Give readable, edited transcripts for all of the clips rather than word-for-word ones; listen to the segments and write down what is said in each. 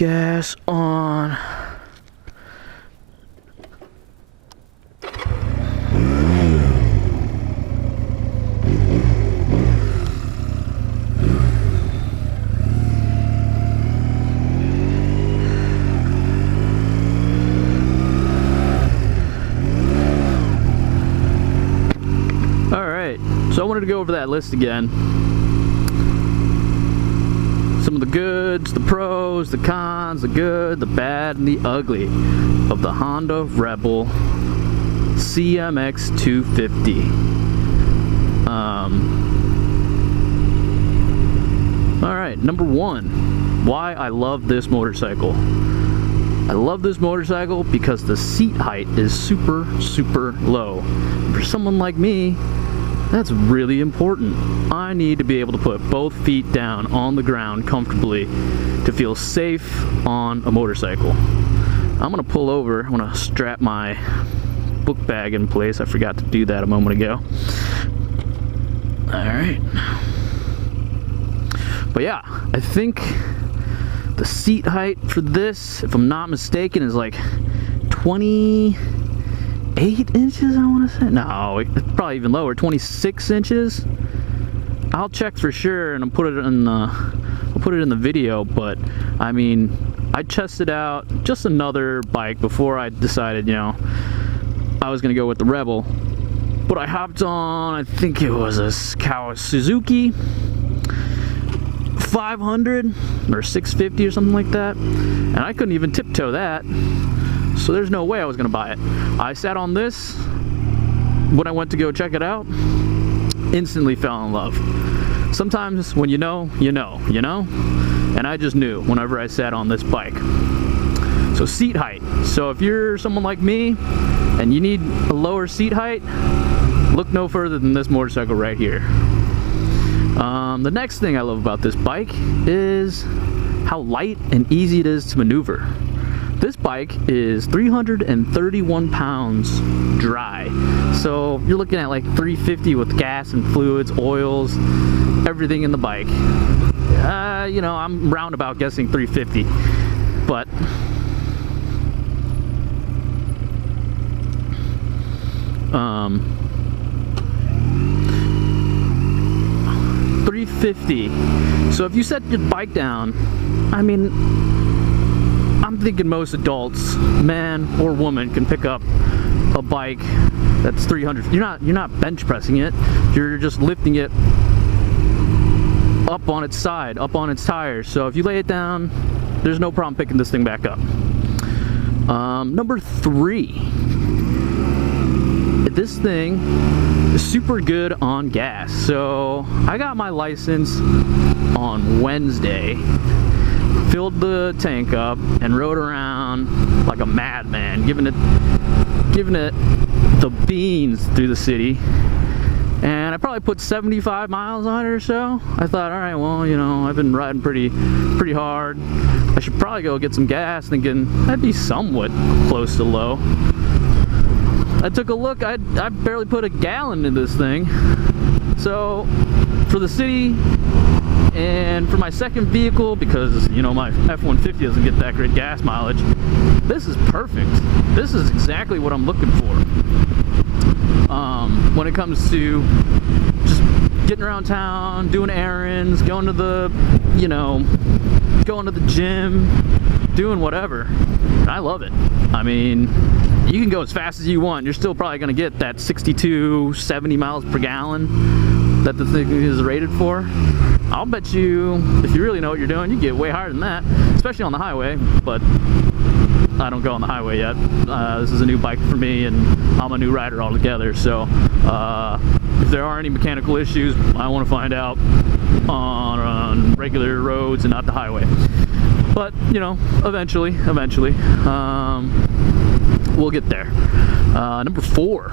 gas on. So I wanted to go over that list again. Some of the goods, the pros, the cons, the good, the bad, and the ugly of the Honda Rebel CMX 250. Alright, number one, why I love this motorcycle. I love this motorcycle because the seat height is super, super low. For someone like me, that's really important. I need to be able to put both feet down on the ground comfortably to feel safe on a motorcycle. I'm gonna pull over. I'm gonna strap my book bag in place. I forgot to do that a moment ago. Alright. But yeah, I think the seat height for this, if I'm not mistaken, is like 28 inches, I want to say. No, it's probably even lower, 26 inches. I'll check for sure and I'll put it in the video, but I mean, I tested out just another bike before I decided, you know, I was gonna go with the Rebel. But I hopped on, I think it was a Suzuki 500 or 650 or something like that, and I couldn't even tiptoe that. So there's no way I was gonna buy it. I sat on this when I went to go check it out, instantly fell in love. Sometimes when you know, you know, you know? And I just knew whenever I sat on this bike. So seat height. So if you're someone like me and you need a lower seat height, look no further than this motorcycle right here. The next thing I love about this bike is how light and easy it is to maneuver. This bike is 331 pounds dry. So you're looking at like 350 with gas and fluids, oils, everything in the bike. You know, I'm roundabout guessing 350, but $350. So if you set your bike down, I mean, I'm thinking most adults, man or woman, can pick up a bike that's 300. You're not bench pressing it. You're just lifting it up on its side, up on its tires. So if you lay it down, there's no problem picking this thing back up. Number three, this thing is super good on gas. So I got my license on Wednesday, filled the tank up, and rode around like a madman, giving it the beans through the city. And I probably put 75 miles on it or so. I thought, all right, well, you know, I've been riding pretty hard. I should probably go get some gas, thinking I'd be somewhat close to low. I took a look, I barely put a gallon in this thing. So for the city and for my second vehicle, because, you know, my F-150 doesn't get that great gas mileage, this is perfect. This is exactly what I'm looking for. When it comes to just getting around town, doing errands, going to the, you know, going to the gym, doing whatever. I love it. I mean, you can go as fast as you want. You're still probably going to get that 62, 70 miles per gallon that the thing is rated for. I'll bet you, if you really know what you're doing, you get way higher than that, especially on the highway, but I don't go on the highway yet. This is a new bike for me, and I'm a new rider altogether, so if there are any mechanical issues, I want to find out on regular roads and not the highway. But, you know, eventually, we'll get there. Number four.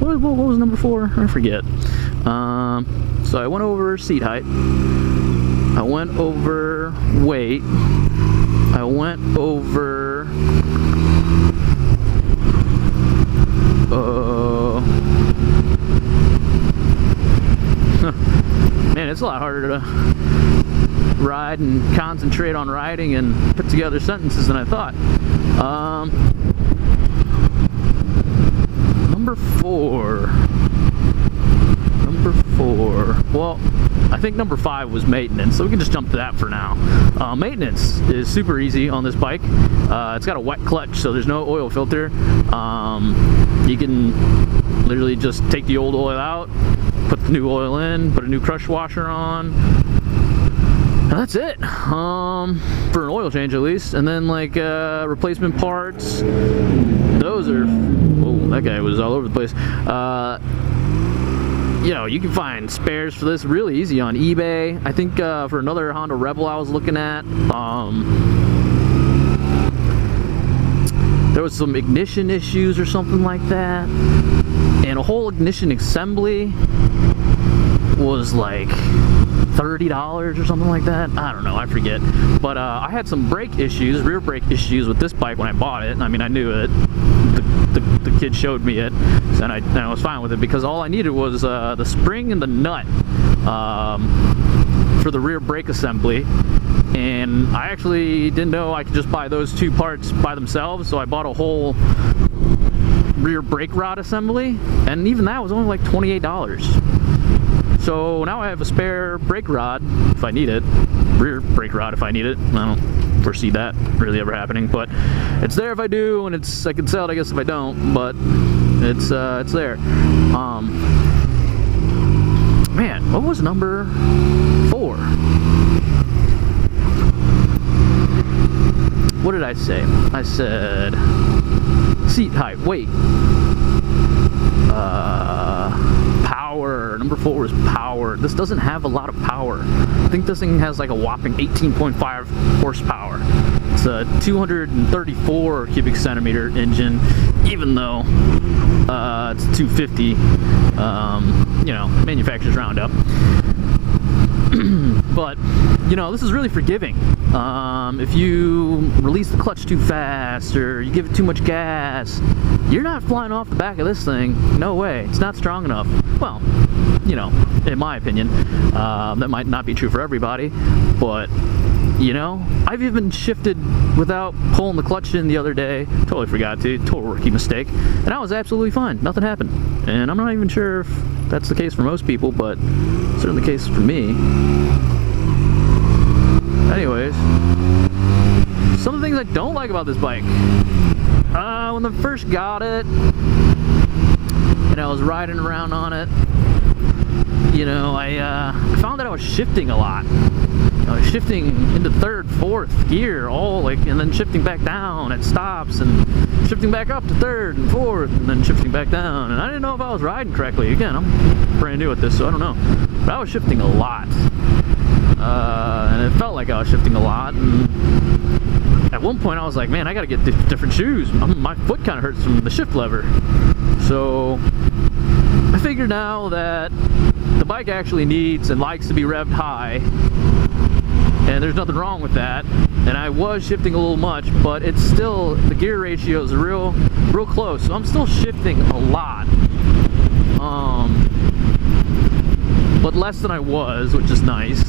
What was number four? I forget. So I went over seat height. I went over weight. I went over man, it's a lot harder to ride and concentrate on riding and put together sentences than I thought. Number four. Well, I think number 5 was maintenance, so we can just jump to that for now. Maintenance is super easy on this bike. It's got a wet clutch, so there's no oil filter. You can literally just take the old oil out, put the new oil in, put a new crush washer on, and that's it, for an oil change at least. And then like replacement parts, those are, oh, that guy was all over the place. You know, you can find spares for this really easy on eBay. I think for another Honda Rebel I was looking at, there was some ignition issues or something like that, and a whole ignition assembly was like $30 or something like that. I don't know, I forget. But I had some brake issues, rear brake issues with this bike when I bought it. I mean, I knew it. The kid showed me it, and I was fine with it because all I needed was the spring and the nut for the rear brake assembly. And I actually didn't know I could just buy those 2 parts by themselves, so I bought a whole rear brake rod assembly, and even that was only like $28. So now I have a spare brake rod if I need it, rear brake rod if I need it. I don't foresee that really ever happening, but it's there if I do, and I can sell it I guess if I don't, but it's there. Man, what was number 4? What did I say? I said seat height, weight, power. Number 4 is power. This doesn't have a lot of power. I think this thing has like a whopping 18.5 horsepower. It's a 234 cubic centimeter engine, even though it's 250. You know, manufacturer's roundup. But you know, this is really forgiving. If you release the clutch too fast or you give it too much gas, you're not flying off the back of this thing. No way. It's not strong enough. Well, you know, in my opinion, that might not be true for everybody, but you know, I've even shifted without pulling the clutch in the other day. Totally forgot to. Total rookie mistake. And I was absolutely fine. Nothing happened. And I'm not even sure if that's the case for most people, but certainly the case for me. Anyways, some of the things I don't like about this bike. When I first got it, and I was riding around on it, you know, I found that I was shifting a lot. I was shifting into 3rd, 4th gear, and then shifting back down at stops, and shifting back up to 3rd and 4th, and then shifting back down. And I didn't know if I was riding correctly. Again, I'm brand new at this, so I don't know. But I was shifting a lot. And it felt like I was shifting a lot. And at one point I was like, man, I gotta get different shoes. My foot kind of hurts from the shift lever. So I figured now that the bike actually needs and likes to be revved high, and there's nothing wrong with that. And I was shifting a little much, but it's still, the gear ratio is real close, so I'm still shifting a lot, but less than I was, which is nice.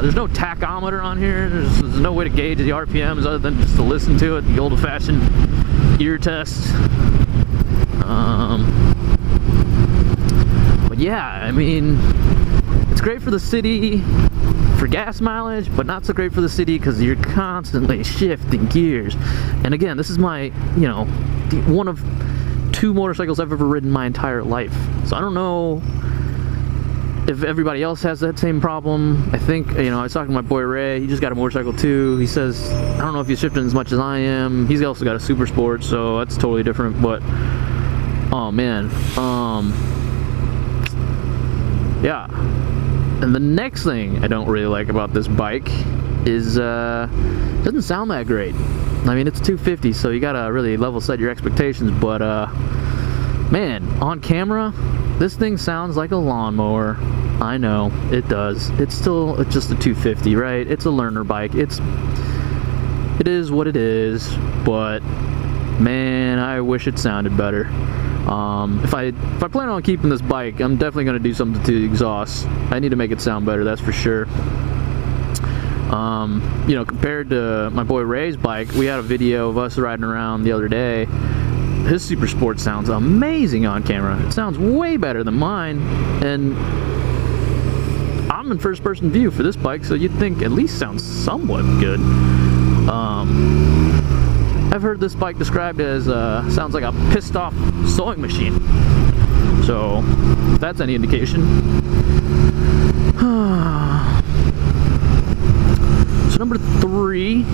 There's no tachometer on here. There's no way to gauge the RPMs other than just to listen to it, the old-fashioned ear test. But yeah, I mean, it's great for the city for gas mileage, but not so great for the city because you're constantly shifting gears. And again, this is my, you know, one of 2 motorcycles I've ever ridden my entire life. So I don't know if everybody else has that same problem. I think, you know, I was talking to my boy Ray. He just got a motorcycle too. He says, I don't know if he's shifting as much as I am. He's also got a Super Sport, so that's totally different. But oh man, yeah. And the next thing I don't really like about this bike is it doesn't sound that great. I mean, it's 250, so you gotta really level set your expectations, but man, on camera this thing sounds like a lawnmower. I know it does. It's just a 250, right? It's a learner bike. It is what it is, but man, I I wish it sounded better. If I plan on keeping this bike, I'm definitely going to do something to the exhaust. I need to make it sound better, that's for sure. You know, compared to my boy Ray's bike, we had a video of us riding around the other day. His Super Sport sounds amazing on camera. It sounds way better than mine, and I'm in first person view for this bike, so you'd think at least sounds somewhat good. I've heard this bike described as sounds like a pissed off sewing machine, so if that's any indication. So number 3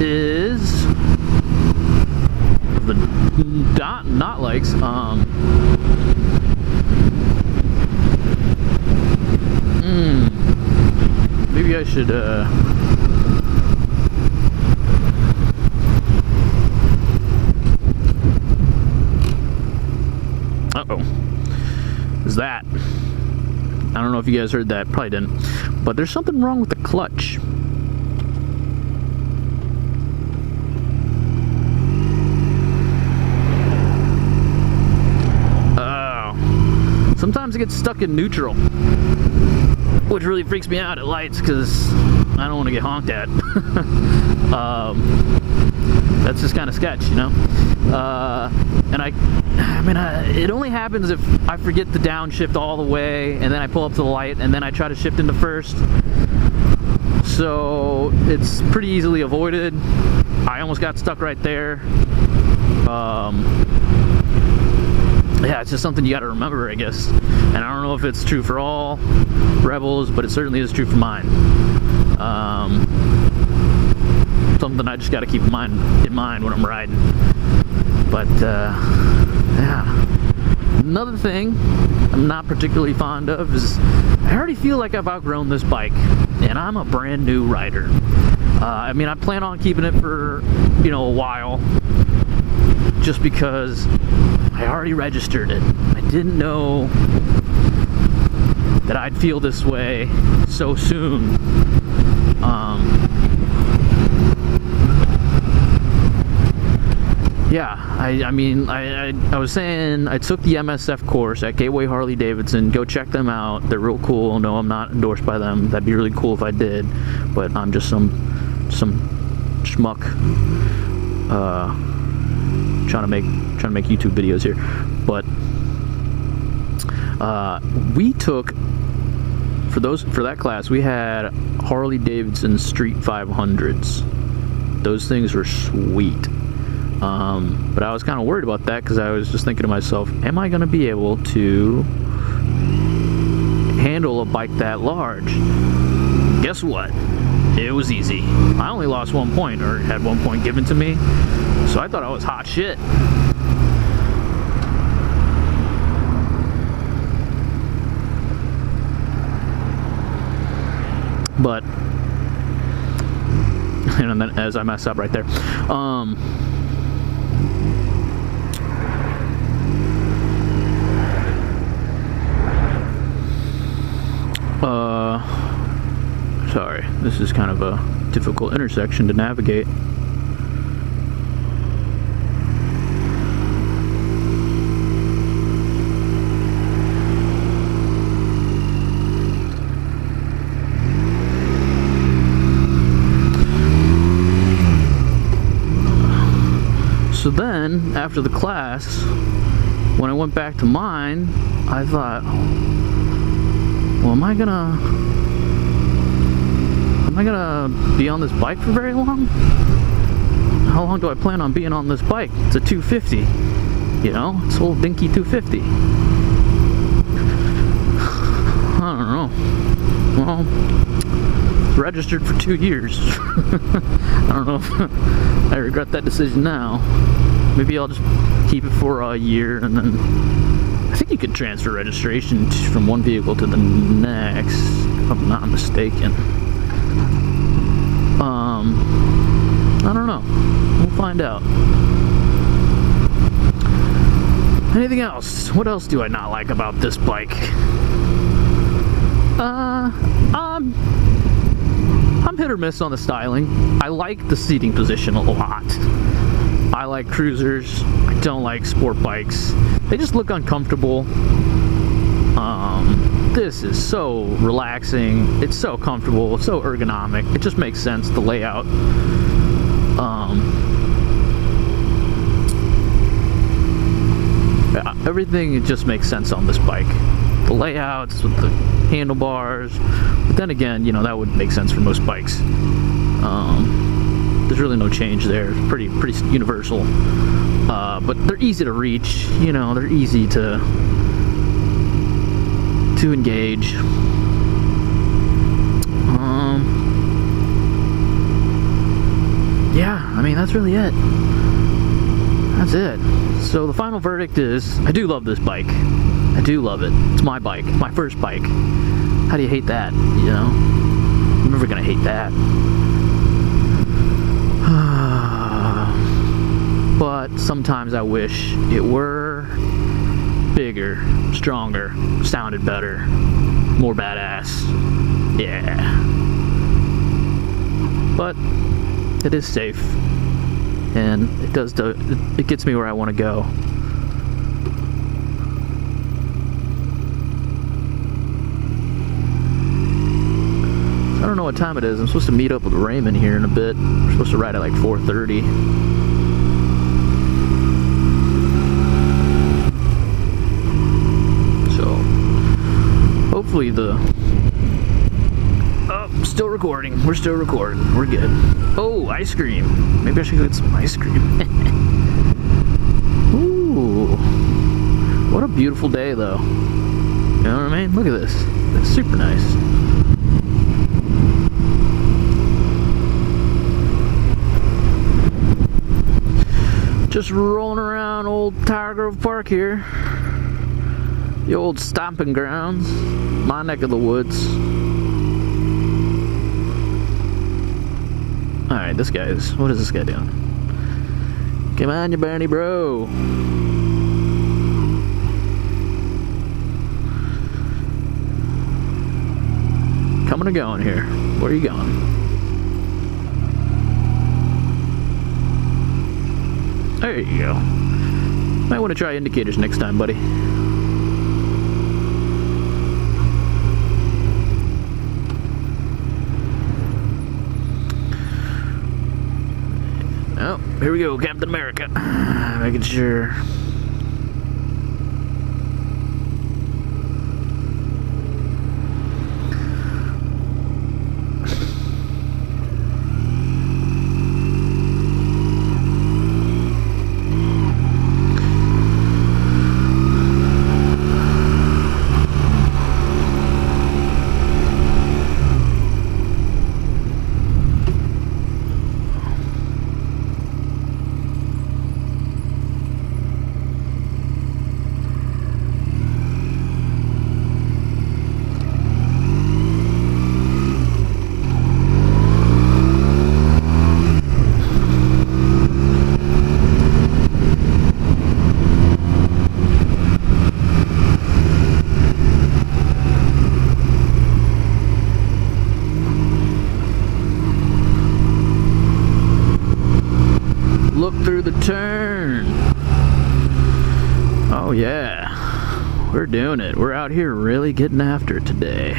is the not likes. Maybe I should uh-oh. Is that? I don't know if you guys heard that. Probably didn't. But there's something wrong with the clutch. Oh. Sometimes it gets stuck in neutral, which really freaks me out at lights because I don't want to get honked at. That's just kind of sketch, you know? And I mean, it only happens if I forget to downshift all the way and then I pull up to the light and then I try to shift into first. So it's pretty easily avoided. I almost got stuck right there. Yeah, it's just something you got to remember, I guess. And I don't know if it's true for all Rebels, but it certainly is true for mine. Something I just got to keep in mind when I'm riding. But yeah, another thing I'm not particularly fond of is I already feel like I've outgrown this bike, and I'm a brand new rider. I mean, I plan on keeping it for, you know, a while, just because I already registered it. I didn't know that I'd feel this way so soon. Yeah, I mean, I was saying I took the MSF course at Gateway Harley Davidson. Go check them out. They're real cool. No, I'm not endorsed by them. That'd be really cool if I did, but I'm just some schmuck trying to make YouTube videos here. But we took for that class, we had Harley Davidson Street 500s. Those things were sweet. But I was kind of worried about that because I was just thinking to myself, am I going to be able to handle a bike that large? Guess what? It was easy. I only lost 1 point, or had 1 point given to me, so I thought I was hot shit. But, and then as I mess up right there, sorry, this is kind of a difficult intersection to navigate. So then, after the class, when I went back to mine, I thought, well, am I gonna be on this bike for very long? How long do I plan on being on this bike? It's a 250, you know, it's a little dinky 250. I don't know. Well, it's registered for 2 years. I don't know if I regret that decision now. Maybe I'll just keep it for a year, and then I think you could transfer registration from one vehicle to the next, if I'm not mistaken. I don't know. We'll find out. Anything else? What else do I not like about this bike? I'm I'm hit or miss on the styling. I like the seating position a lot. I like cruisers. I don't like sport bikes. They just look uncomfortable. This is so relaxing. It's so comfortable. It's so ergonomic. It just makes sense, the layout. Yeah, everything, it just makes sense on this bike. The layouts with the handlebars. But then again, you know, that would make sense for most bikes. There's really no change there. It's pretty universal. But they're easy to reach. You know, they're easy to engage. Yeah, I mean, that's really it. That's it. So the final verdict is, I do love this bike. I do love it. It's my bike. It's my first bike. How do you hate that, you know? I'm never gonna hate that. But sometimes I wish it were bigger, stronger, sounded better, more badass. Yeah. But it is safe, and it gets me where I want to go. I don't know what time it is. I'm supposed to meet up with Raymond here in a bit. We're supposed to ride at like 4:30. Hopefully still recording. We're still recording. We're good. Oh, ice cream. Maybe I should get some ice cream. Ooh. What a beautiful day, though. You know what I mean? Look at this. That's super nice. Just rolling around old Tower Grove Park here. The old stomping grounds, my neck of the woods. Alright, what is this guy doing? Come on, you Bernie bro. Coming or going here? Where are you going? There you go. Might want to try indicators next time, buddy. Oh, here we go, Captain America. Making sure. Look through the turn. Oh yeah, we're doing it. We're out here really getting after it today.